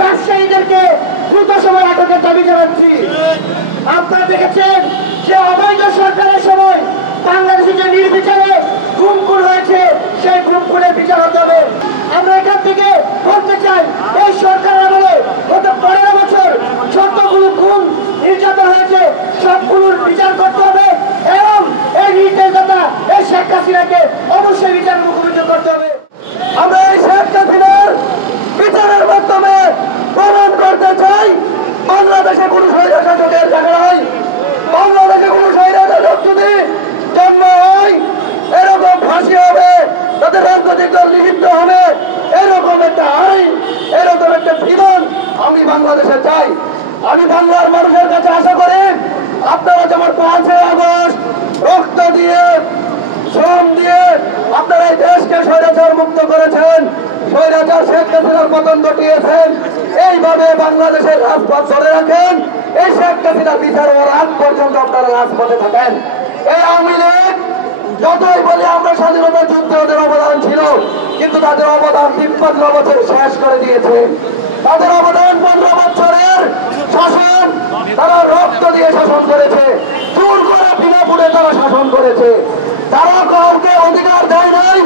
ব্যবসায়ীদেরকে দ্রুত সময় আটকের দাবি জানাচ্ছি। আপনারা দেখেছেন যে অবৈধ সরকারের সময় বাংলাদেশে যে নির্বিচারে গুম হয়েছে, সেই গুমের বিচার হতে হবে। আমরা এখান থেকে বলতে চাই, এই সরকারের আমলে গত 15 বছর যতগুলো গুম নির্যাতন হয়েছে সবগুলোর বিচার করতে হবে এবং এই নির্দেশদাতা এই শেখ হাসিনাকে অবশ্যই বিচার মুখোমুখি করতে হবে। আমরা এই শেখ হাসিনার বিচারের মাধ্যমে প্রমাণ করতে চাই বাংলাদেশে কোন স্বৈর শাসকের জায়গা নাই। বাংলাদেশে কোন স্বৈর শাসক যদি জন্ম হয় এরকম ফাঁসি হবে, তাদের রাজনৈতিক দল নিষিদ্ধ হবে, এরকম একটা আইন, এরকম একটা বিধান আমি বাংলাদেশে চাই। আমি বাংলার মানুষের কাছে আশা করি আপনারা যেমন 5 আগস্ট রক্ত দিয়ে শ্রম দিয়ে আপনারা এই দেশকে স্বৈরাচার মুক্ত করেছেন, স্বৈরাচার শেখ হাসিনার পতন ঘটিয়েছেন, এইভাবে বাংলাদেশের রাজপথ ধরে রাখেন। এই শেখ হাসিনার বিচার হওয়ার আগ পর্যন্ত আপনারা রাজপথে থাকেন। এই আওয়ামী লীগ যতই বলি আমরা স্বাধীনতা যুদ্ধে ওদের অবদান ছিল, কিন্তু তাদের অবদান 53 বছর শেষ করে দিয়েছে। তাদের অবদান 15 বছরের শাসন, তারা রক্ত দিয়ে শাসন করেছে, জোর করে বিনাপুরে তারা শাসন করেছে। তারা কাউকে অধিকার দেয় নাই,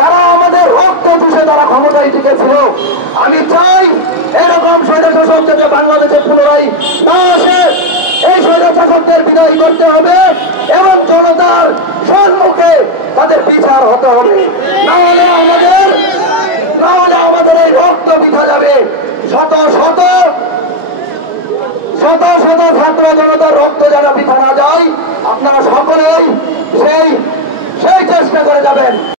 তারা আমাদের রক্ত চুষে তারা ক্ষমতায় টিকেছিল। আমি চাই এরকম স্বৈরশাসক যাতে বাংলাদেশে পুনরায় না আসে, এই স্বৈরশাসকদের বিদায় করতে হবে এবং জনতার সম্মুখে তাদের বিচার হতে হবে। না হলে আমাদের এই রক্ত বৃথা যাবে। শত শত ছাত্র জনতার রক্ত যেন বৃথা না যায়, আপনারা সকলেই সেই চেষ্টা করে যাবেন।